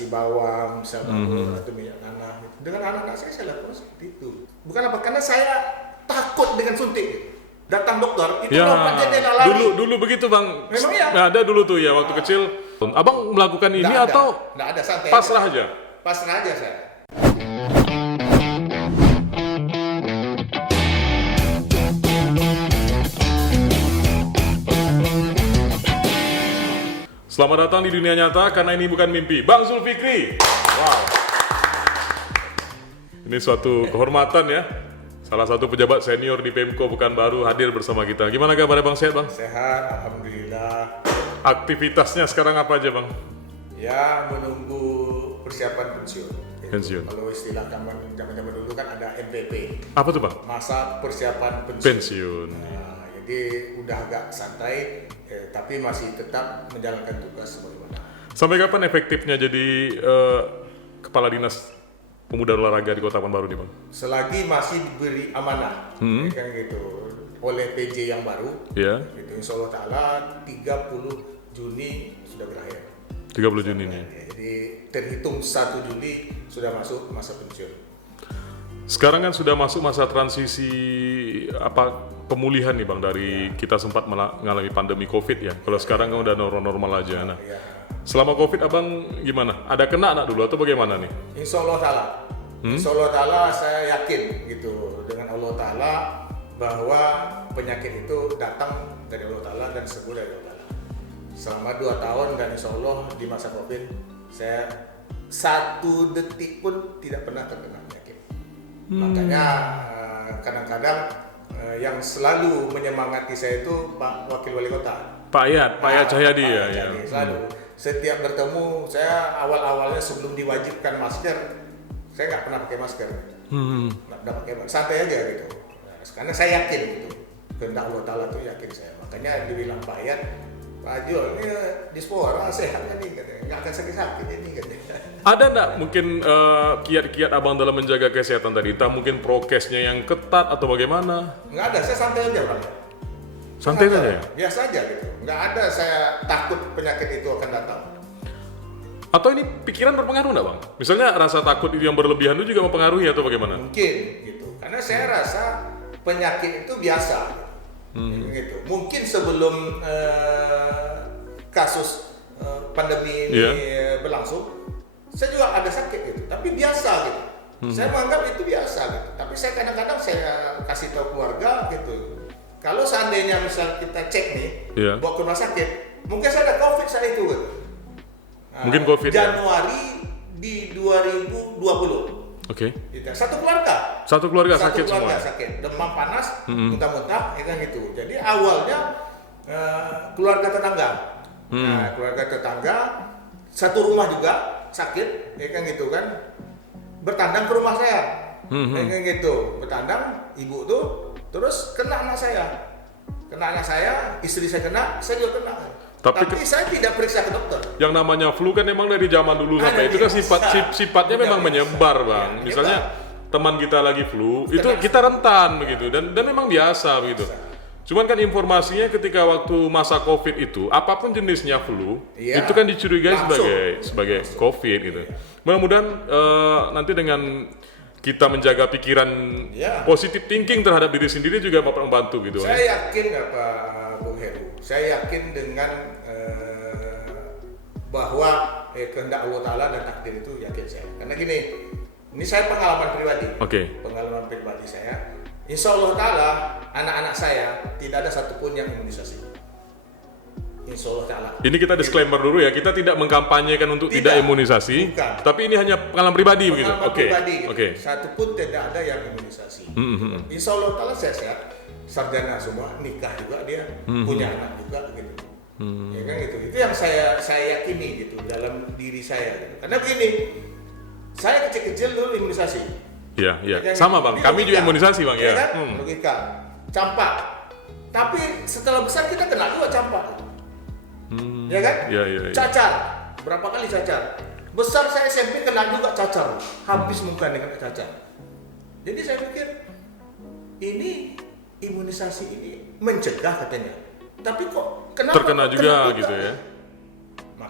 kasih bawang, misalnya atau minyak tanah. Gitu. Dengan anak-anak saya lakukan seperti itu. Bukan apa, karena saya takut dengan suntik. Datang dokter, itu lompat jendela lari. Dulu begitu bang. Memang iya. Nah, ada dulu tuh ya waktu kecil. Abang melakukan ini atau nggak ada, santai pasrah aja? Pasrah aja saya. Selamat datang di dunia nyata karena ini bukan mimpi. Bang Zulfikri. Wow. Ini suatu kehormatan ya. Salah satu pejabat senior di Pemko Pekanbaru hadir bersama kita. Gimana kabarnya Bang? Sehat Bang? Sehat, alhamdulillah. Aktivitasnya sekarang apa aja Bang? Ya, menunggu persiapan pensiun. Pensiun. Kalau istilah zaman-zaman dulu kan ada MPP. Apa tuh Bang? Masa persiapan pensiun. Pensiun. Nah, jadi udah agak santai, tapi masih tetap menjalankan tugas sebagaimana. Sampai kapan efektifnya jadi kepala dinas pemuda olahraga di Kota Pekanbaru nih Bang? Selagi masih diberi amanah, ya kan gitu, oleh PJ yang baru, Ya. gitu, insya Allah Ta'ala 30 Juni sudah berakhir. 30 Juni nih. Jadi terhitung 1 Juli sudah masuk masa pensiun. Sekarang kan sudah masuk masa transisi pemulihan nih Bang dari kita sempat mengalami pandemi Covid ya. Kalau sekarang kan udah normal aja. Nah, Ya. selama Covid Abang gimana? Ada kena anak dulu atau bagaimana nih? Insya Allah Ta'ala, Insya Allah Ta'ala saya yakin gitu dengan Allah Ta'ala bahwa penyakit itu datang dari Allah Ta'ala dan sembuh dari Allah Ta'ala. Selama 2 tahun dan Insya Allah di masa Covid saya 1 detik pun tidak pernah terkena penyakit. Makanya kadang-kadang yang selalu menyemangati saya itu Pak Wakil Wali Kota. Pak Ayat Cahyadi ya. Cahyadi, selalu. Setiap bertemu saya awal-awalnya sebelum diwajibkan masker, saya nggak pernah pakai masker. Nggak pernah pakai masker, santai aja gitu. Nah, karena saya yakin gitu, kehendak Allah Ta'ala tuh yakin saya. Makanya dibilang Pak Ayat, Pak Jul, ini dispora sehatnya nih katanya, nggak akan sakit-sakit ini katanya. Ada nggak mungkin kiat-kiat Abang dalam menjaga kesehatan tadi? Entah mungkin prokesnya yang ketat atau bagaimana? Nggak ada, saya santai aja Bang. Santai aja ya? Biasa aja gitu. Nggak ada saya takut penyakit itu akan datang. Atau ini pikiran berpengaruh nggak Bang? Misalnya rasa takut itu yang berlebihan itu juga mempengaruhi atau bagaimana? Mungkin gitu. Karena saya rasa penyakit itu biasa. Gitu. Mungkin sebelum kasus pandemi ini berlangsung, saya juga ada sakit gitu. Tapi biasa gitu. Saya menganggap itu biasa gitu. Tapi saya kadang-kadang saya kasih tahu keluarga gitu. Kalau seandainya misal kita cek nih, bawa ke rumah sakit, mungkin saya ada COVID saat itu gitu. Mungkin COVID Januari di 2020. Oke. Satu keluarga sakit semua. Sakit, demam panas, muntah-muntah, ya kan gitu. Jadi awalnya keluarga tetangga, keluarga tetangga satu rumah juga sakit, ya kan gitu kan, bertandang ke rumah saya, ya kan gitu, bertandang, ibu tuh, terus kena anak saya, istri saya kena, saya juga kena. Tapi saya tidak periksa ke dokter. Yang namanya flu kan memang dari zaman dulu sampai itu kan sifatnya memang menyebar Bang. Misalnya teman kita lagi flu, itu kita rentan begitu dan memang biasa begitu. Cuman kan informasinya ketika waktu masa Covid itu apapun jenisnya flu, itu kan dicurigai sebagai Covid gitu. Mudah-mudahan nanti dengan kita menjaga pikiran positive thinking terhadap diri sendiri juga membantu gitu. Saya yakin Bung Heru, saya yakin dengan bahwa kehendak Allah Ta'ala dan takdir itu yakin saya. Karena gini, ini saya pengalaman pribadi. Pengalaman pribadi saya, insya Allah Ta'ala anak-anak saya tidak ada satupun yang imunisasi. Insya Allah Ta'ala. Ini kita disclaimer dulu ya, kita tidak mengkampanyekan untuk tidak imunisasi, tapi ini hanya pengalaman pribadi begitu. Oke. Satu pun tidak ada yang imunisasi. Insya Allah Ta'ala saya sehat, sarjana semua, nikah juga dia, punya anak juga gitu. Ya kan gitu. Itu yang saya yakini gitu dalam diri saya. Gitu. Karena begini, saya kecil-kecil dulu imunisasi. Iya. Sama Bang, kami juga imunisasi Bang ya. Kan? Logika, campak. Tapi setelah besar kita kena juga campak. Ya kan? Iya. Cacar, berapa kali cacar? Besar saya SMP kena juga cacar, habis muka dengan cacar. Jadi saya pikir ini imunisasi ini mencegah katanya, tapi kok kenapa terkena juga gitu ya?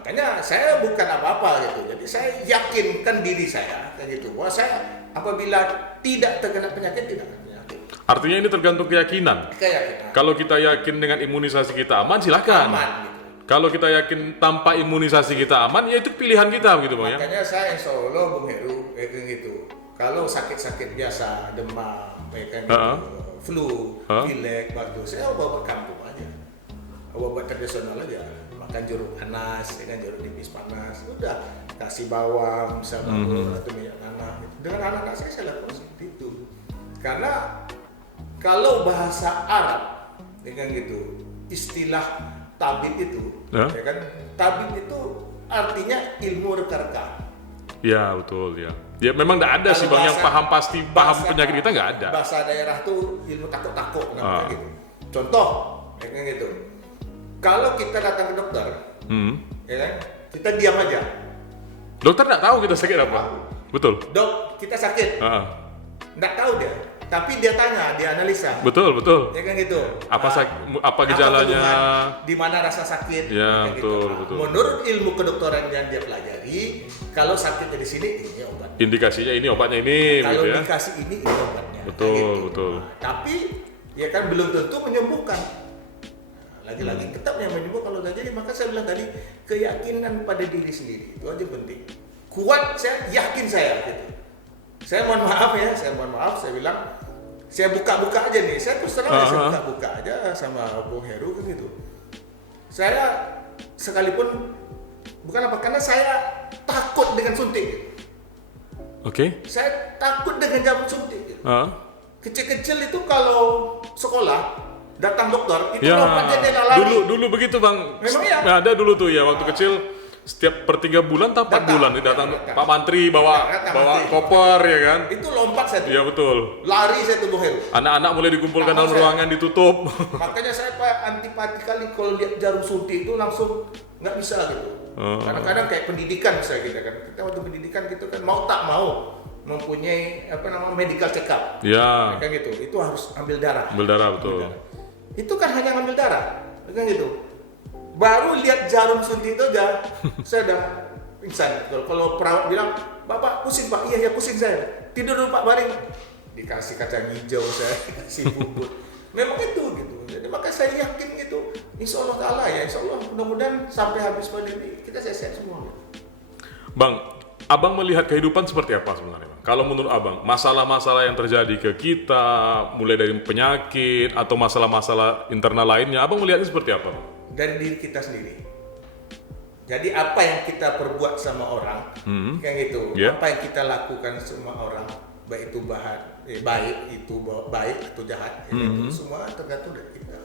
makanya saya bukan apa-apa gitu. Jadi saya yakinkan diri saya kayak gitu, bahwa saya apabila tidak terkena penyakit, tidak terkena penyakit. Artinya ini tergantung keyakinan. Keyakinan. Kalau kita yakin dengan imunisasi kita aman, silakan. Aman gitu. Kalau kita yakin tanpa imunisasi kita aman, ya itu pilihan kita gitu Bang ya. Makanya saya insya Allah Bung Heru kayak gitu. Kalau sakit-sakit biasa, demam, kayak gitu, flu, pilek, batuk, saya obat kampung aja. Obat tradisional aja. Makan jeruk panas, dengan jeruk nipis panas, udah kasih bawang, misalnya atau minyak tanah. Gitu. Dengan anak-anak saya lakukan seperti itu. Karena kalau bahasa Arab, dengan gitu, istilah tabib itu, ya kan? Tabib itu artinya ilmu reka-reka. Ya betul ya. Ya memang tidak ada sih Bang yang paham pasti paham penyakit kita nggak ada. Bahasa daerah tuh ilmu takut-takut namanya gitu. Contoh, kayak gitu. Kalau kita datang ke dokter, ya kan? Kita diam aja. Dokter nggak tahu kita sakit apa. Betul. Dok, kita sakit. Nggak tahu dia. Tapi dia tanya, dia analisa. Betul. Ya kan gitu. Apa gejalanya? Di mana rasa sakit? Ya, betul, gitu. betul. Menurut ilmu kedokteran yang dia pelajari, kalau sakitnya di sini ini obat. Indikasinya ini obatnya ini Kalau gitu ya. dikasih ini obatnya. Betul, gitu. betul. Tapi ya kan belum tentu menyembuhkan. Lagi-lagi tetap yang menyembuhkan kalau nggak jadi, maka saya bilang tadi keyakinan pada diri sendiri itu aja penting. Kuat, saya yakin saya gitu. Saya mohon maaf, saya bilang, saya buka-buka aja nih, saya terus terang saya buka-buka aja sama Bung Heru kan gitu. Saya sekalipun, bukan apa, karena saya takut dengan suntik. Oke. Saya takut dengan jarum suntik. Kecil-kecil itu kalau sekolah, datang dokter, itu lompatnya dia lari. Dulu begitu Bang. Memang ya? Ada dulu tuh ya, waktu kecil. Setiap per 3 bulan atau 4 bulan datang Pak Mantri bawa koper ya kan. Itu lompat saya tuh. Iya betul. Lari saya tuh Bung Heru. Anak-anak mulai dikumpulkan dalam ruangan ditutup. Makanya saya antipati kali kalau lihat jarum suntik itu langsung nggak bisa gitu. Kadang-kadang kayak pendidikan misalnya kita kan. Kita waktu pendidikan gitu kan mau tak mau mempunyai medical check up. Iya. Kan gitu. Itu harus ambil darah. Ambil darah betul. Itu kan hanya ngambil darah. Kan gitu. Baru lihat jarum suntik itu aja, saya udah pingsan. Kalau perawat bilang, Bapak pusing Pak, iya pusing saya. Tidur dulu Pak baring. Dikasih kacang hijau saya, kasih bubur. Memang itu gitu. Jadi makanya saya yakin gitu. Insya Allah Taala ya, Insya Allah mudah-mudahan sampai habis pandemi kita sehat semua. Bang, Abang melihat kehidupan seperti apa sebenarnya Bang? Kalau menurut Abang, masalah-masalah yang terjadi ke kita, mulai dari penyakit atau masalah-masalah internal lainnya, Abang melihatnya seperti apa Bang? Dari diri kita sendiri. Jadi apa yang kita perbuat sama orang, kayak gitu. Apa yang kita lakukan sama orang, baik itu baik atau jahat, itu semua tergantung dari kita.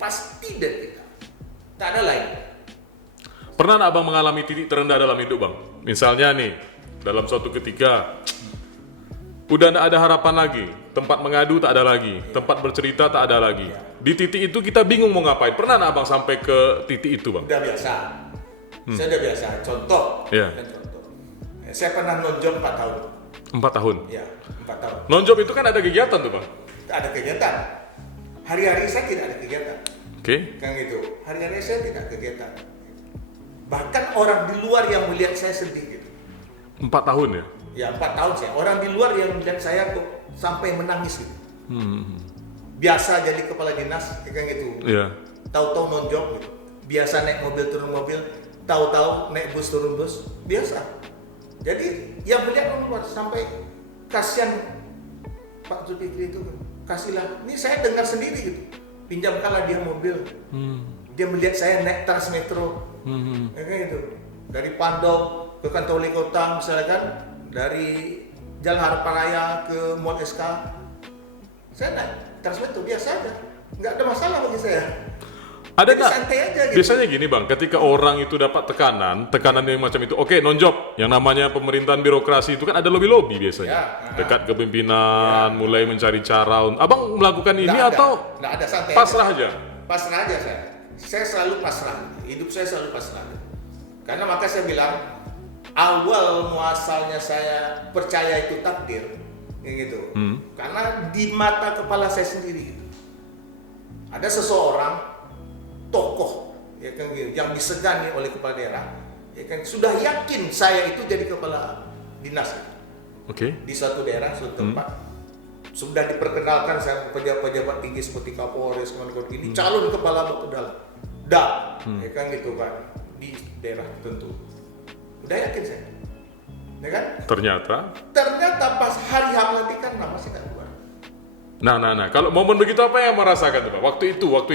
Pasti dari kita. Tak ada lain. Pernah nggak Abang mengalami titik terendah dalam hidup Bang? Misalnya nih, dalam suatu ketika udah nggak ada harapan lagi, tempat mengadu tak ada lagi, tempat bercerita tak ada lagi. Di titik itu kita bingung mau ngapain. Pernah nggak Abang sampai ke titik itu Bang? Udah biasa. Saya udah biasa. Contoh. Saya pernah nonjob 4 tahun. 4 tahun? Iya, 4 tahun. Nonjob itu kan ada kegiatan tuh Bang? Ada kegiatan. Hari-hari saya tidak ada kegiatan. Oke. Kan gitu. Hari-hari saya tidak kegiatan. Bahkan orang di luar yang melihat saya sedih gitu. 4 tahun ya? Ya 4 tahun saya. Orang di luar yang melihat saya tuh sampai menangis gitu. Biasa jadi kepala dinas, kayak gitu. Iya. Tahu-tahu nonjob gitu. Biasa naik mobil turun mobil, tahu-tahu naik bus turun bus, biasa. Jadi yang melihat orang luar sampai kasihan Pak Zulkifli itu, kasihlah. Ini saya dengar sendiri gitu. Pinjam kala dia mobil. Dia melihat saya naik Transmetro. Kayak gitu. Dari Pandau ke kantor wali kota misalnya kan, dari Jalan Harapan Raya ke Mall SK. Saya naik Transmetro biasa aja, nggak ada masalah bagi saya. Ada Jadi nggak? santai aja gitu. Biasanya gini Bang, ketika orang itu dapat tekanan yang macam itu, oke nonjob, yang namanya pemerintahan birokrasi itu kan ada lobby-lobby biasanya, dekat kepimpinan, mulai mencari cara. Abang melakukan ini atau nggak ada, santai pasrah aja? Pasrah aja saya selalu pasrah, hidup saya selalu pasrah. Karena maka saya bilang, awal muasalnya saya percaya itu takdir, gitu. Karena di mata kepala saya sendiri, gitu. Ada seseorang tokoh ya kan gitu, yang disegani oleh kepala daerah, ya kan sudah yakin saya itu jadi kepala dinas Oke. di suatu daerah, suatu tempat. Sudah diperkenalkan saya pejabat-pejabat tinggi seperti Kapolres, ini calon kepala Bapedal, ya kan gitu kan, di daerah tertentu. Udah yakin saya, ya kan? Ternyata pas hari H pelantikan nama saya nggak keluar. Nah. Kalau momen begitu apa yang merasakan tuh Pak? Waktu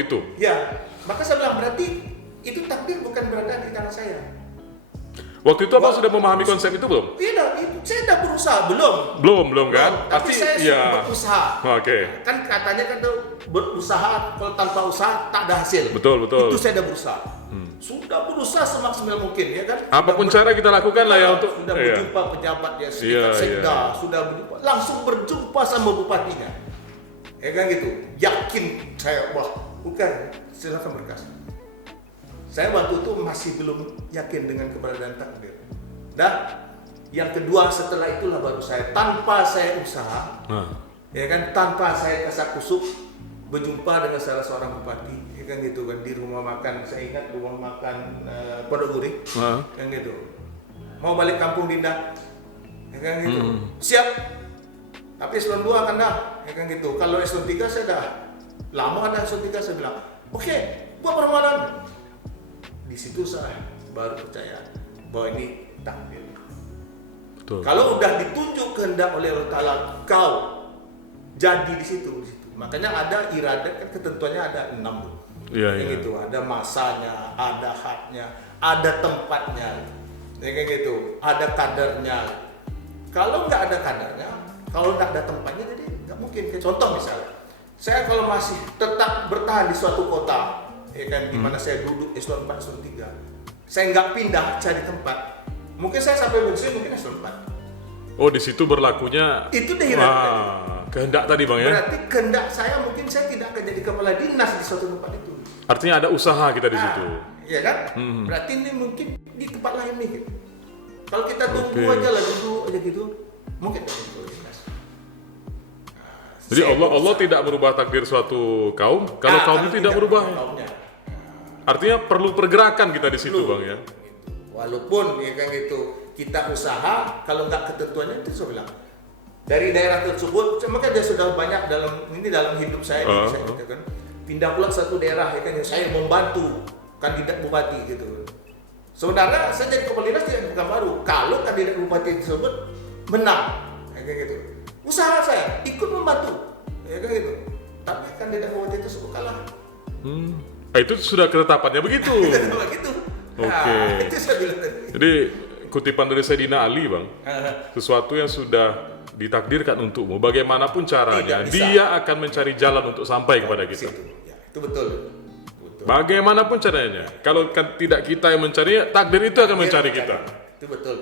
itu. Ya, maka saya bilang berarti itu takdir bukan berada di tangan saya. Waktu itu Abang sudah memahami konsep itu belum? Iya, saya sudah berusaha Belum kan? Tapi saya sudah berusaha. Oke. Kan katanya kan tuh berusaha, kalau tanpa usaha tak ada hasil. Betul. Itu saya sudah berusaha. Sudah berusaha semaksimal mungkin, ya kan? Apapun cara kita lakukan lah ya untuk. Sudah berjumpa pejabat ya, sekitar sekda, sudah berjumpa, langsung berjumpa sama bupatinya. Ya kan gitu. Yakin saya, wah bukan, silakan berkas. Saya waktu itu masih belum yakin dengan keberadaan takdir. Dan yang kedua setelah itulah baru saya, tanpa saya usaha, ya kan, tanpa saya kasak kusuk berjumpa dengan salah seorang bupati, ya kan gitu kan, di rumah makan, saya ingat rumah makan Pondok Gurih, kan gitu. Mau balik kampung Dinda, ya kan gitu. Siap. Tapi eselon 2 kan dah, ya kan gitu. Kalau eselon 3 saya dah lama ada eselon 3, saya bilang, oke, buat permohonan. Di situ saya baru percaya bahwa ini takdir. Betul. Kalau udah ditunjuk kehendak oleh Allah Ta'ala, kau jadi di situ. Makanya ada iradat, kan ketentuannya ada 6 tuh. Iya. Gitu. Ada masanya, ada haknya, ada tempatnya, ya kayak gitu. Ada kadarnya. Kalau nggak ada kadarnya, kalau nggak ada tempatnya, jadi nggak mungkin. Kayak contoh misalnya, saya kalau masih tetap bertahan di suatu kota, ya kan, di mana saya duduk eselon 4, eselon 3, saya nggak pindah cari tempat, mungkin saya sampai pensiun mungkin eselon 4. Oh, di situ berlakunya itu iradat kehendak tadi Bang ya. Berarti kehendak saya mungkin saya tidak akan jadi kepala dinas di suatu tempat itu. Artinya ada usaha kita di situ. Iya kan? Berarti ini mungkin di tempat lain nih gitu. Kalau kita tunggu aja lah, duduk aja gitu, mungkin tidak jadi kepala dinas. Jadi Allah tidak merubah takdir suatu kaum kalau kaum itu tidak berubah. Artinya perlu pergerakan kita di situ Bang ya. Walaupun ya kan gitu, kita usaha, kalau nggak ketentuannya itu saya bilang dari daerah tersebut, maka dia sudah banyak dalam hidup saya, saya gitu kan, pindah pula satu daerah, ya kan, saya membantu kandidat bupati gitu. Sebenarnya saya jadi kepala dinas tidak bukan baru, kalau kandidat bupati tersebut menang, ya kan gitu, usaha saya ikut membantu, ya kan gitu. Tapi kandidat bupati tersebut kalah. Itu sudah ketetapannya begitu. Begitu. Oke. Itu saya bilang tadi. Jadi kutipan dari Sayyidina Ali Bang, sesuatu yang sudah ditakdirkan untukmu, bagaimanapun caranya, dia akan mencari jalan untuk sampai kepada kita. Ya, itu betul. Bagaimanapun caranya, kalau tidak kita yang mencari, takdir itu akan mencari kita. Itu betul.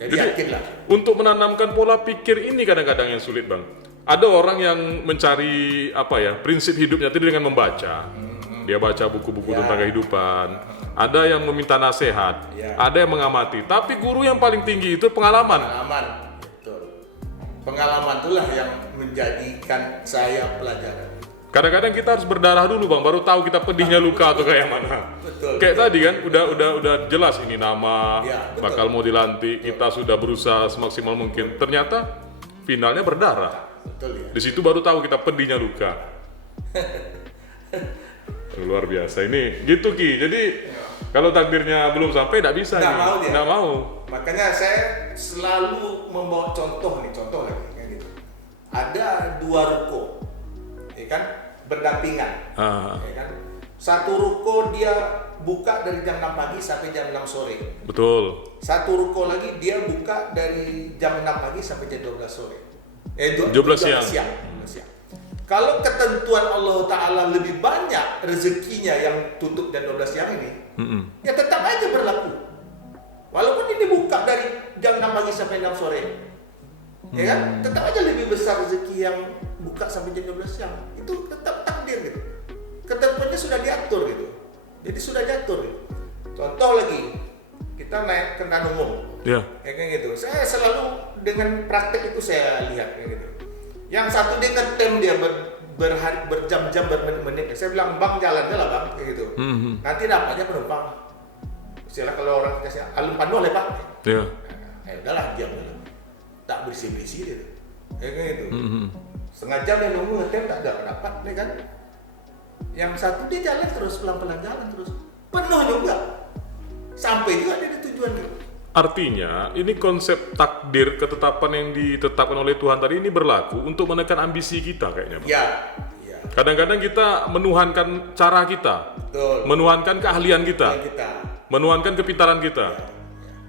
Jadi yakinlah. Untuk menanamkan pola pikir ini kadang-kadang yang sulit Bang. Ada orang yang mencari prinsip hidupnya itu dengan membaca. Dia baca buku-buku tentang kehidupan. Ada yang meminta nasihat, ada yang mengamati. Tapi guru yang paling tinggi itu pengalaman. Betul. Pengalaman itulah yang menjadikan saya pelajaran. Kadang-kadang kita harus berdarah dulu Bang, baru tahu kita pedihnya luka atau kayak mana. Betul. Kayak tadi kan, udah jelas ini nama, bakal mau dilantik, kita sudah berusaha semaksimal mungkin. Ternyata finalnya berdarah. Betul ya. Di situ baru tahu kita pedihnya luka. Luar biasa ini, gitu Ki. Jadi kalau takdirnya belum sampai, tidak bisa. Nggak mau. Makanya saya selalu membawa contoh lagi kayak gitu. Ada 2 ruko, ya kan, berdampingan, ya kan. Satu ruko dia buka dari jam 6 pagi sampai jam 6 sore. Betul. Satu ruko lagi dia buka dari jam 6 pagi sampai jam 12 sore. 12 siang. Kalau ketentuan Allah Ta'ala lebih banyak rezekinya yang tutup jam 12 siang ini, ya tetap aja berlaku. Walaupun ini buka dari jam 6 pagi sampai 6 sore, ya kan, tetap aja lebih besar rezeki yang buka sampai jam 12 siang. Itu tetap takdir gitu. Ketentuannya sudah diatur gitu. Jadi sudah diatur gitu. Contoh lagi, kita naik kendaraan umum, ya kayak gitu. Saya selalu dengan praktek itu saya lihat kayak gitu. Yang satu dia ngetem, dia berjam-jam, bermenit-menit. Saya bilang, bang jalan lah bang, kayak gitu. Nanti dapatnya penumpang. Istilah kalau orang kasih alun panu lah pak. Iya. Udahlah diam dulu. Tak bersih-bersih dia. Kayak gitu. Setengah jam dia nunggu ngetem tak ada dapat, ya kan? Yang satu dia jalan terus, pelan-pelan jalan terus. Penuh juga. Sampai juga dia di tujuan gitu. Artinya, ini konsep takdir, ketetapan yang ditetapkan oleh Tuhan tadi ini berlaku untuk menekan ambisi kita kayaknya, Bang. Ya. Kadang-kadang kita menuhankan cara kita, Betul. menuhankan keahlian kita, menuhankan kepintaran kita,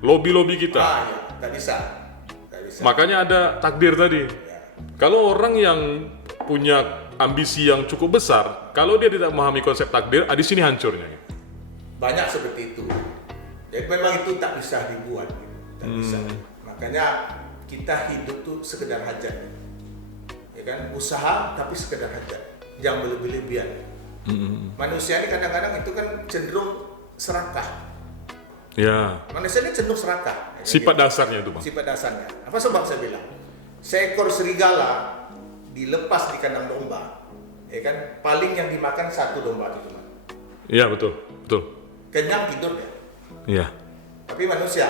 lobby-lobby kita. Ya, tak bisa. Makanya ada takdir tadi. Kalau orang yang punya ambisi yang cukup besar, kalau dia tidak memahami konsep takdir, di sini hancurnya. Banyak seperti itu. Jadi memang itu tak bisa dibuat, tak bisa. Makanya kita hidup tuh sekedar hajat, ya kan? Usaha tapi sekedar hajat, jangan berlebih-lebihan. Manusia ini kadang-kadang itu kan cenderung serakah. Ya. Manusia ini cenderung serakah. Sifat dasarnya itu, Bang. Sifat dasarnya. Apa sebab saya bilang? Seekor serigala dilepas di kandang domba, ya kan? Paling yang dimakan satu domba itu cuma. Iya betul. Kenyang tidur dia. Iya. Tapi manusia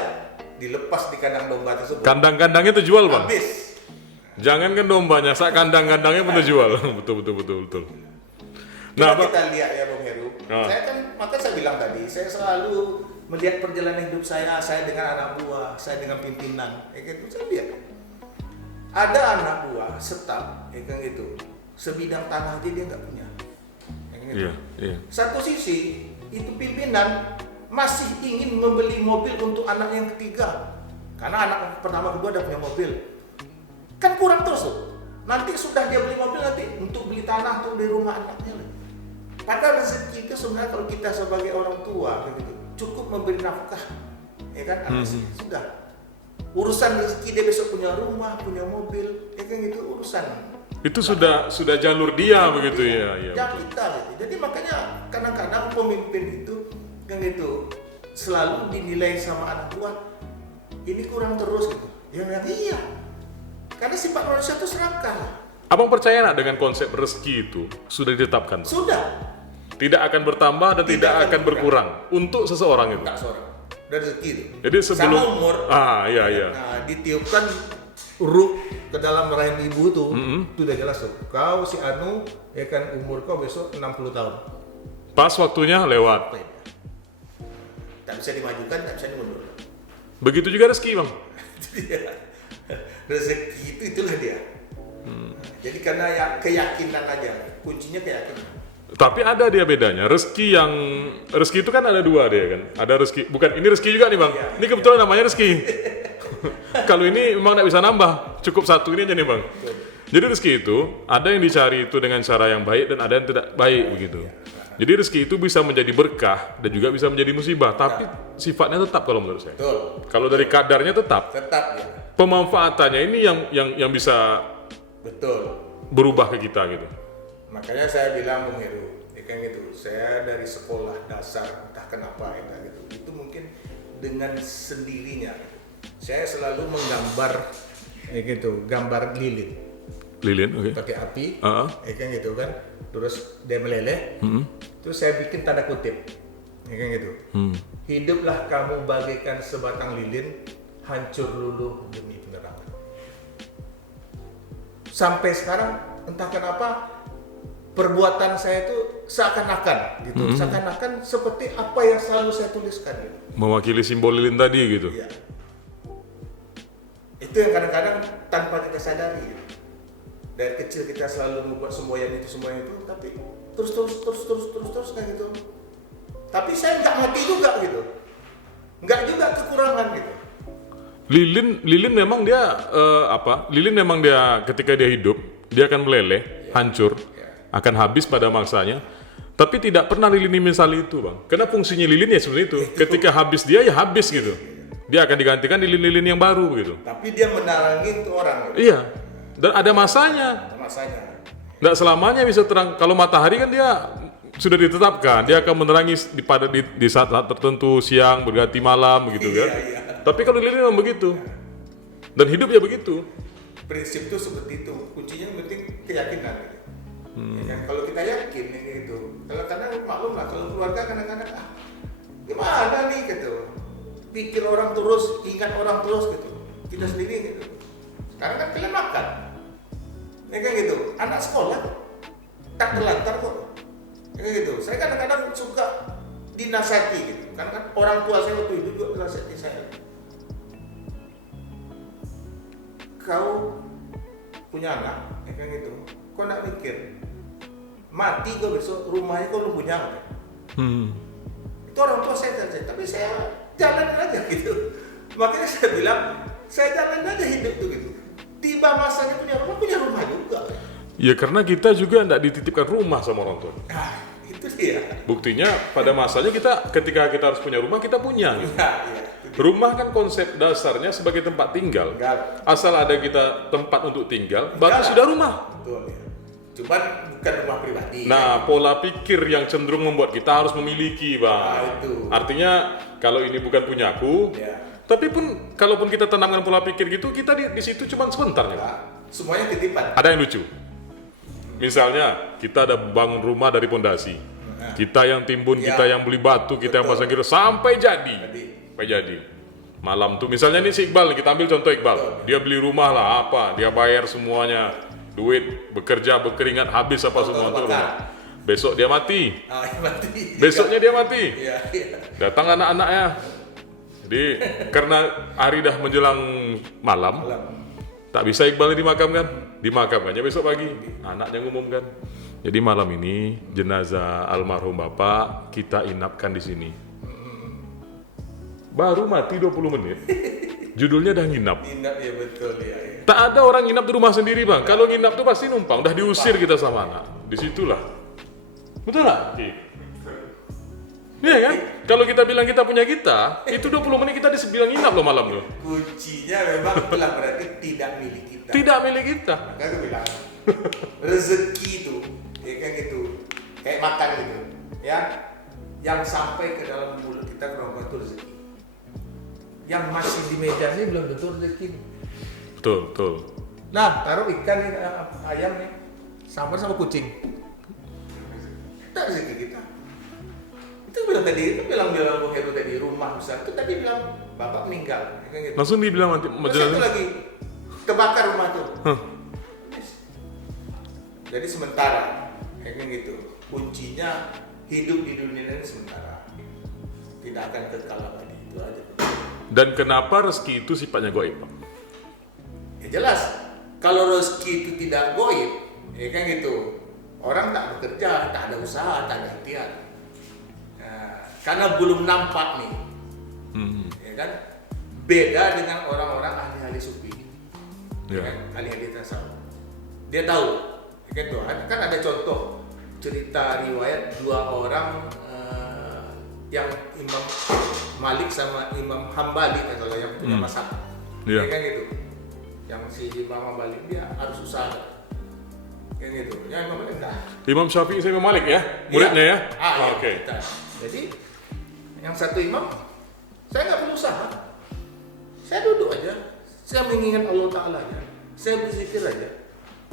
dilepas di kandang domba tersebut. Kandang-kandangnya terjual, Bang. Habis. Jangan kan dombanya, sak kandang-kandangnya pun terjual. betul. Nah, kita lihat ya Bung Heru. Saya kan, maka saya bilang tadi, saya selalu melihat perjalanan hidup saya dengan anak buah, saya dengan pimpinan, gitu. Saya lihat. Ada anak buah setap, gitu. Sebidang tanah aja dia nggak punya. Gitu. Iya. Satu sisi itu pimpinan masih ingin membeli mobil untuk anak yang ketiga, karena anak pertama kedua udah punya mobil, kan kurang terus loh. Nanti sudah dia beli mobil nanti untuk beli tanah, untuk beli rumah anaknya. Padahal rezeki itu sebenarnya kalau kita sebagai orang tua, gitu, cukup memberi nafkah, ya kan? Sudah. Urusan rezeki dia besok punya rumah, punya mobil, ya kan gitu urusan. Itu sudah jalur dia begitu ya. Yang kita gitu. Jadi makanya kadang-kadang pemimpin itu kan gitu selalu dinilai sama anak buah ini kurang terus gitu. Yang iya. Karena sifat manusia itu serakah. Abang percaya nggak dengan konsep rezeki itu sudah ditetapkan? Sudah. Tidak akan bertambah dan tidak akan berkurang untuk seseorang itu. Tak seorang. Dan rezeki itu. Jadi sebelum sama umur. Iya. Nah, ditiupkan ruh ke dalam rahim ibu tuh, itu udah jelas tuh. Kau si Anu, ya kan umur kau besok 60 tahun. Pas waktunya lewat. Tak bisa dimajukan, tak bisa dimundurkan. Begitu juga rezeki, Bang. Rezeki itulah dia. Jadi karena ya keyakinan aja, kuncinya keyakinan. Tapi ada dia bedanya. Rezeki itu kan ada dua dia kan. Ada rezeki, bukan ini rezeki juga nih Bang. Ini kebetulan namanya rezeki. Kalau ini memang tidak bisa nambah, cukup satu ini aja nih Bang. Jadi rezeki itu ada yang dicari itu dengan cara yang baik dan ada yang tidak baik begitu. Jadi rezeki itu bisa menjadi berkah dan juga bisa menjadi musibah, tapi sifatnya tetap kalau menurut saya. Betul. Kalau dari kadarnya tetap. Tetap ya. Pemanfaatannya ini yang bisa berubah ke kita gitu. Makanya saya bilang Bung Heru, ya kan gitu. Saya dari sekolah dasar entah kenapa ya gitu. Itu mungkin dengan sendirinya. Saya selalu menggambar ya gitu, gambar lilin. Lilin, oke. Pakai api, ya kan gitu kan. Terus dia meleleh. Terus saya bikin tanda kutip. Ya kan gitu. Hiduplah kamu bagaikan sebatang lilin, hancur luluh demi penerangan. Sampai sekarang entah kenapa perbuatan saya itu seakan-akan gitu, seakan-akan seperti apa yang selalu saya tuliskan gitu. Mewakili simbol lilin tadi gitu. Iya. Itu yang kadang-kadang tanpa kita sadari gitu. Dari kecil kita selalu membuat semboyan itu, tapi terus kayak gitu. Tapi saya nggak mati juga gitu, nggak juga kekurangan gitu. Lilin memang dia Lilin memang dia ketika dia hidup dia akan meleleh, hancur, akan habis pada mangsanya. Tapi tidak pernah lilin misal itu Bang. Karena fungsinya lilin ya seperti itu. Ketika habis dia ya habis gitu. Dia akan digantikan lilin-lilin yang baru gitu. Tapi dia menerangi tuh orang. Gitu. Iya. Dan ada masanya. Nggak selamanya bisa terang. Kalau matahari kan dia sudah ditetapkan, dia akan menerangi di saat tertentu, siang berganti malam begitu kan. Iya. Tapi kalau lilin memang begitu. Dan hidup ya begitu. Prinsip itu seperti itu. Kuncinya yang penting keyakinan. Ya kan? Kalau kita yakin ini itu, kalau kadang maklum lah kalau keluarga kadang-kadang gimana nih gitu, pikir orang terus, ingat orang terus gitu, kita sendiri gitu. Sekarang kan kalian makan, ya kan gitu, anak sekolah tak terlantar kok, ya kan gitu. Saya kadang-kadang suka dinasihati gitu, karena kan orang tua saya waktu itu juga nasihati saya. Kau punya anak, ya kan gitu, kau nak mikir mati kau besok rumahnya kau belum punya apa? Itu orang tua saya, tapi saya jalan aja gitu. Makanya saya bilang saya jalan aja hidup tuh gitu. Tiba masanya punya rumah juga. Ya karena kita juga tidak dititipkan rumah sama orang tua. Nah, itu dia. Buktinya pada masanya ketika kita harus punya rumah, kita punya gitu. Nah, iya. Rumah kan konsep dasarnya sebagai tempat tinggal. Asal ada kita tempat untuk tinggal, berarti sudah rumah. Betul ya. Cuman bukan rumah pribadi. Nah, pola pikir yang cenderung membuat kita harus memiliki, Bang. Nah, itu. Artinya kalau ini bukan punyaku, tapi pun kalaupun kita tanamkan pola pikir gitu, kita di situ cuma sebentar ya. Nah, semuanya titipan. Ada yang lucu. Misalnya kita ada bangun rumah dari pondasi. Kita yang timbun, kita yang beli batu, kita yang pasang kira sampai jadi. Malam tuh misalnya ini si Iqbal, kita ambil contoh Iqbal. Dia beli rumah lah apa, dia bayar semuanya. Duit, bekerja, berkeringat, habis apa semua untuk rumah. Besok dia mati. Besoknya dia mati. Datang anak-anaknya. Jadi karena hari dah menjelang malam, tak bisa Iqbal dimakamkannya besok pagi. Anaknya ngumumkan. Jadi malam ini jenazah almarhum bapak kita inapkan di sini. Baru mati 20 menit. Judulnya dah nginap. Nginap ya betul ya. Tak ada orang nginap di rumah sendiri, Bang. Kalau nginap tuh pasti numpang, udah diusir kita sama anak. Disitulah. Betul lah? Iya kan? Kalau kita bilang kita punya kita, itu 20 menit kita dibilang nginap loh malam loh. Kuncinya memang itulah berarti tidak milik kita. Tidak milik kita. Makanya aku bilang rezeki itu, ya kayak gitu, kayak makan gitu, ya, yang sampai ke dalam mulut kita kalau itu rezeki. Yang masih di meja ini belum tentu rezeki. Betul. Nah, taruh ikan nih, ayam nih, sama kucing. Tak rezeki kita. Itu bilang Bung Heru tadi rumah besar itu tadi bilang bapak meninggal. Gitu. Langsung dibilang itu lagi terbakar rumah tuh. Jadi sementara, kayak gitu. Kuncinya hidup di dunia ini sementara, tidak akan kekal abadi, itu aja. Dan kenapa rezeki itu sifatnya gaib? Ya jelas, kalau rezeki itu tidak gaib, ya kan gitu. Orang tak bekerja, tak ada usaha, tak ada ikhtiar. Nah, karena belum nampak nih, ya kan. Beda dengan orang-orang ahli-ahli sufi, ya kan? Ahli-ahli tasawuf. Dia tahu, ya kan tuh. Kan ada contoh cerita riwayat dua orang yang Imam Malik sama Imam Hambali kalau yang punya mazhab, ya kan gitu. Yang si Imam Hambali dia harus usaha, kayak gitu. Ya Imam Malik enggak. Imam Syafi'i sama Imam Malik ya, muridnya ya. Oke. Jadi yang satu imam, saya nggak perlu usaha, saya duduk aja, saya mengingat Allah Taala aja, saya berzikir aja,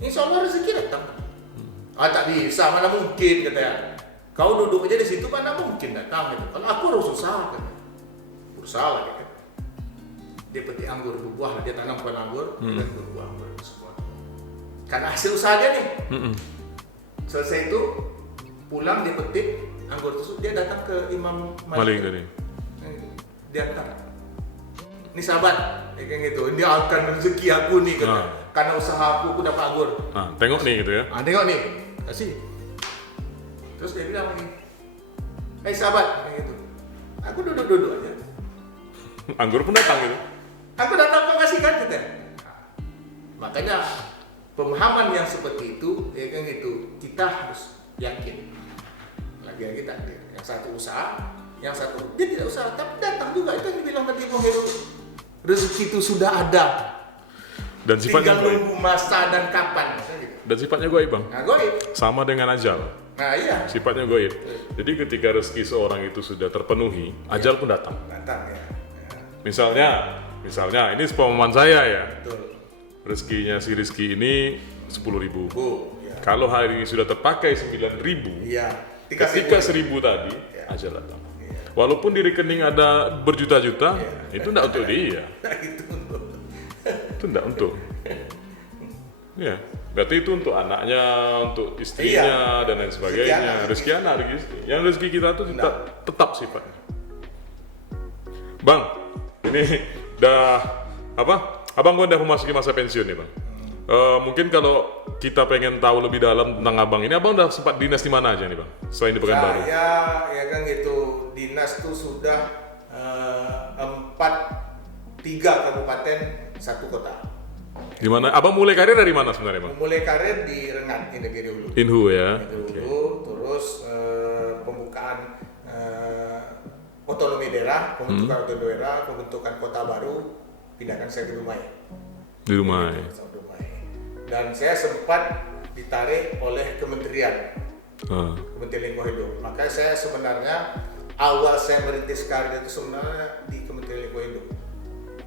insya Allah rezeki datang. Tak bisa, mana mungkin katanya. Kau duduk aja di situ mana mungkin datang gitu. Kalau aku harus usaha kan. Berusaha lagi kan. Dia petik anggur berbuah, dia tanam pohon anggur dan berbuah anggur semua. Karena hasil usaha dia nih. Selesai itu pulang dia petik anggur tersebut, dia datang ke Imam Malik tadi. Dia antar. Ini sahabat, kayak gitu. Dia akan rezeki aku nih kan. Karena usaha aku dapat anggur. Tengok nih gitu ya. Tengok nih. Kasih. Terus dia bilang lagi, "Hai sahabat," kayak gitu. Aku duduk-duduk aja. Anggur pun datang gitu. Aku datang kau kasihkan kita. Makanya pemahaman yang seperti itu, ya kan gitu, kita harus yakin. Lagi-lagi takdir. Yang satu usaha, yang satu dia tidak usaha, tapi datang juga. Itu yang dibilang tadi Bung Heru. Rezeki itu sudah ada. Dan sifatnya tinggal nunggu masa dan kapan. Gitu. Dan sifatnya gaib, Bang. Nah, gaib. Sama dengan ajal. Nah, iya. Sifatnya gaib. Jadi ketika rezeki seorang itu sudah terpenuhi, ajal pun datang. Datang ya. Misalnya ini pemahaman saya ya. Betul. Rezekinya si Rizky ini 10.000. Kalau hari ini sudah terpakai 9.000, Iya. ketika 1.000 tadi, ajal datang. Walaupun di rekening ada berjuta-juta, itu enggak untuk dia. Itu enggak untuk. Ya, berarti itu untuk anaknya, untuk istrinya dan lain sebagainya. Rezeki anak, rezeki istri. Yang rezeki kita tuh tetap sifatnya. Bang, ini udah apa? Abang gua udah memasuki masa pensiun nih, Bang. Mungkin kalau kita pengen tahu lebih dalam tentang abang ini, abang udah sempat dinas di mana aja nih, Bang? Selain di Pekanbaru. Ya kan gitu, dinas tuh sudah 3 kabupaten, 1 kota. Di mana? Abang mulai karir dari mana sebenarnya, Bang? Mulai karir di Rengat, Negeri Hulu. Inhu ya. Terus pembukaan otonomi daerah, pembentukan otonomi daerah, pembentukan kota baru, pindahkan saya ke Dumai. Di rumah. Ya. Dan saya sempat ditarik oleh Kementerian Lingkungan Hidup. Makanya saya sebenarnya awal saya merintis karir itu sebenarnya di Kementerian Lingkungan Hidup.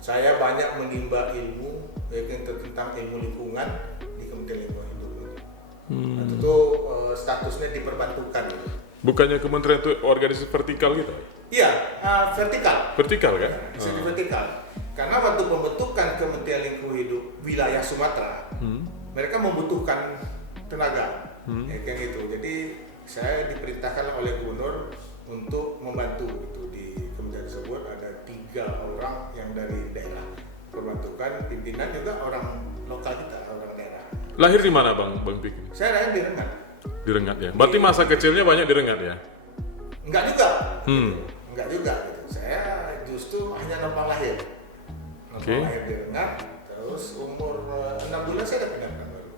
Saya banyak menimba ilmu tentang ilmu lingkungan di Kementerian Lingkungan Hidup. Nah, itu statusnya diperbantukan. Bukannya kementerian itu organisasi vertikal gitu? Iya, vertikal. Vertikal kan? Vertikal. Karena waktu pembentukan Kementerian Lingkungan Hidup wilayah Sumatera, mereka membutuhkan tenaga, kayak gitu. Jadi saya diperintahkan oleh gubernur untuk membantu itu di kementerian tersebut. Ada 3 orang yang dari daerah, perbantukan pimpinan juga orang lokal kita, orang daerah. Lahir di mana, Bang Pik? Saya lahir di Rengat. Di Rengat ya. Berarti masa kecilnya banyak di Rengat ya? Enggak juga. Enggak juga. Gitu. Saya justru hanya numpang lahir. Lahir di Rengat, terus umur 6 bulan saya udah pindah ke Pekanbaru.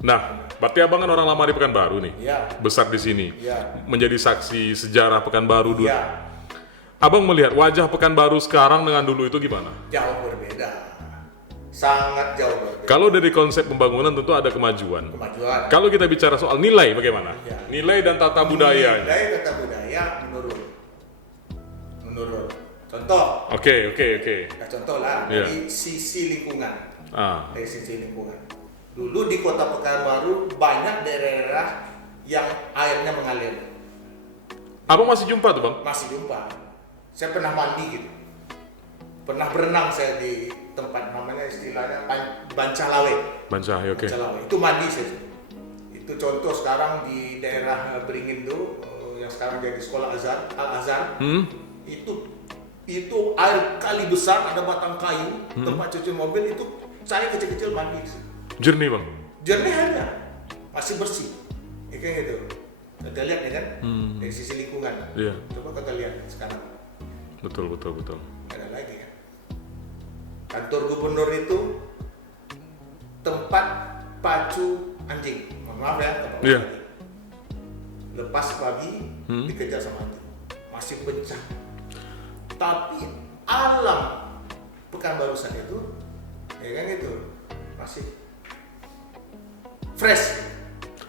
Nah, berarti abang kan orang lama di Pekanbaru nih. Iya. Besar di sini. Iya. Menjadi saksi sejarah Pekanbaru dulu. Iya. Abang melihat wajah Pekanbaru sekarang dengan dulu itu gimana? Jauh berbeda. Sangat jauh berbeda. Kalau dari konsep pembangunan tentu ada kemajuan. Kemajuan. Kalau kita bicara soal nilai bagaimana? Iya. Nilai dan tata budaya. Nilai tata budaya menurun. Contoh. Oke. Nah, contoh lah dari sisi lingkungan. Dari sisi lingkungan. Dulu di Kota Pekanbaru banyak daerah yang airnya mengalir. Abang masih jumpa tuh, Bang? Masih jumpa. Saya pernah mandi gitu. Pernah berenang saya di tempat namanya istilahnya Bancalawe. Bancalawe, oke. Itu mandi saya. Itu contoh sekarang di daerah Beringindo yang sekarang jadi sekolah Al-Azhar. Itu air kali besar, ada batang kayu, tempat cuci mobil itu saya kecil-kecil mandi. Jernih, Bang? Jernih airnya, masih bersih. Kayak gitu. Kita lihat ya kan, dari sisi lingkungan. Iya. Coba kita lihat sekarang. Betul. Ada lagi kan. Kantor gubernur itu tempat pacu anjing. Maaf ya. Iya. Lepas pagi dikejar sama anjing. Masih bencah. Tapi alam Pekanbaru saat itu, ya kan itu masih fresh.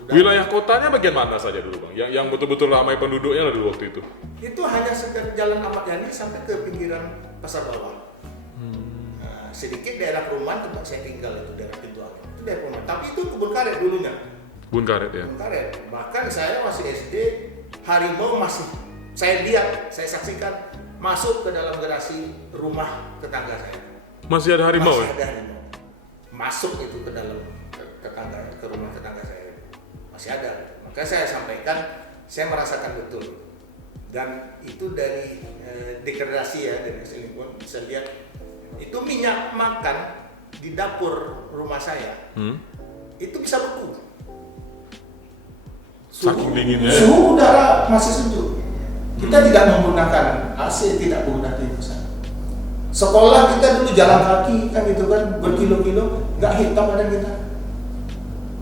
Wilayah kotanya bagian mana saja dulu, Bang? Yang betul-betul ramai penduduknya lah dulu waktu itu? Itu hanya sekitar Jalan Ahmad Yani sampai ke pinggiran Pasar Bawah. Nah, sedikit daerah perumahan tempat saya tinggal itu daerah Pintu Angin. Itu daerah perumahan. Tapi itu kebun karet dulunya. Kebun karet ya. Kebun karet. Bahkan saya masih SD, harimau masih saya lihat, saya saksikan masuk ke dalam garasi rumah tetangga saya. Masih ada harimau ya? Masih ada harimau. Masuk itu ke dalam ke rumah tetangga saya. Masih ada. Maka saya sampaikan, saya merasakan betul. Dan itu dari degradasi ya, dari hasil lingkungan bisa lihat. Itu minyak makan di dapur rumah saya. Itu bisa beku. Saking dinginnya. Suhu udara masih sejuk. Kita tidak menggunakan AC, tidak menggunakan kipas. Sekolah kita dulu jalan kaki kan itu kan berkilo-kilo, nggak hitam badan kita.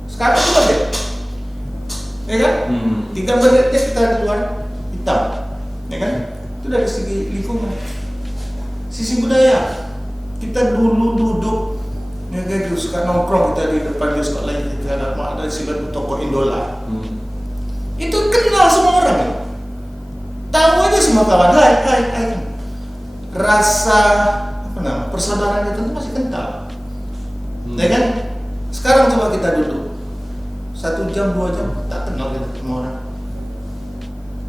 Sekarang itu aja, ya kan? 3 menitnya kita di luar hitam, ya kan? Itu dari segi lingkungan. Sisi budaya, kita dulu duduk, ya kayak gitu, suka nongkrong kita di depan bioskop lain kita ada sebuah toko Indola. Itu kenal semua orang ya. Tahu aja semua kawan, hai. Rasa persaudaraan itu masih kental. Ya kan? Sekarang coba kita duduk. 1 jam 2 jam tak kenal kita sama orang.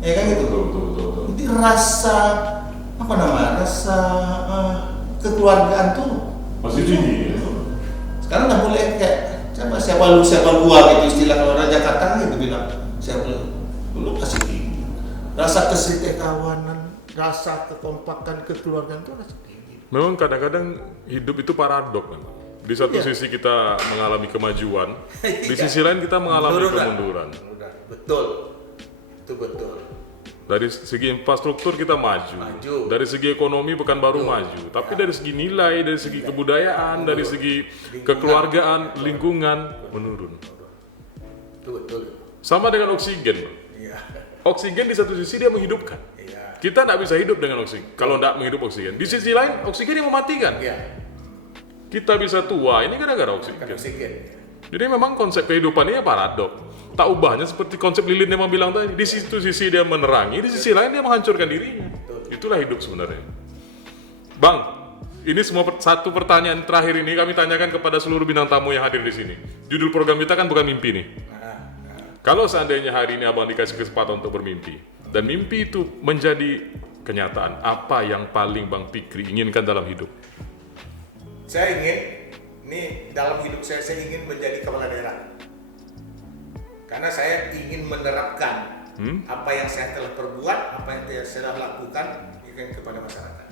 Ya kan gitu. Betul. Jadi rasa apa namanya? Rasa kekeluargaan tuh Masih tinggi. Ya? Sekarang nggak boleh kayak siapa lu siapa gua gitu, istilah kalau orang Jakarta gitu bilang siapa lu masih tinggi. Rasa kesetikawanan, rasa kekompakan kekeluargaan tuh masih tinggi. Memang kadang-kadang hidup itu paradok kan. Di satu Iya. sisi kita mengalami kemajuan, di sisi lain kita mengalami kemunduran. Betul. Itu betul. Dari segi infrastruktur kita maju. Maju. Dari segi ekonomi Pekanbaru maju. Tapi dari segi nilai, dari segi kebudayaan, dari segi kekeluargaan, lingkungan menurun. Itu betul. Sama dengan oksigen. Iya. Oksigen di satu sisi dia menghidupkan. Iya. Kita tidak bisa hidup dengan oksigen kalau tidak menghidup oksigen. Di sisi lain oksigen yang mematikan. Iya. Kita bisa tua ini gara-gara Kan oksigen. oksigen. Jadi memang konsep kehidupan ini paradok. Tak ubahnya seperti konsep lilin yang bilang tadi. Di situ sisi dia menerangi, di sisi lain dia menghancurkan dirinya. Itulah hidup sebenarnya. Bang, ini semua satu pertanyaan terakhir ini kami tanyakan kepada seluruh bintang tamu yang hadir di sini. Judul program kita kan bukan mimpi nih. Kalau seandainya hari ini abang dikasih kesempatan untuk bermimpi, dan mimpi itu menjadi kenyataan, apa yang paling Bang Fikri inginkan dalam hidup? Saya ingin, nih dalam hidup saya ingin menjadi kepala daerah. Karena saya ingin menerapkan apa yang saya telah perbuat, apa yang saya telah lakukan kepada masyarakat.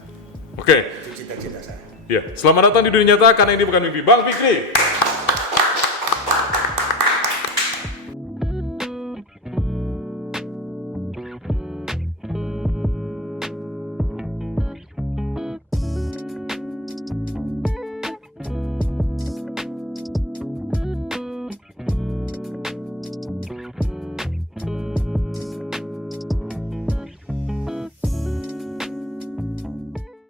Oke. Itu cita-cita saya. Ya, selamat datang di dunia nyata karena ini bukan mimpi. Bang Fikri.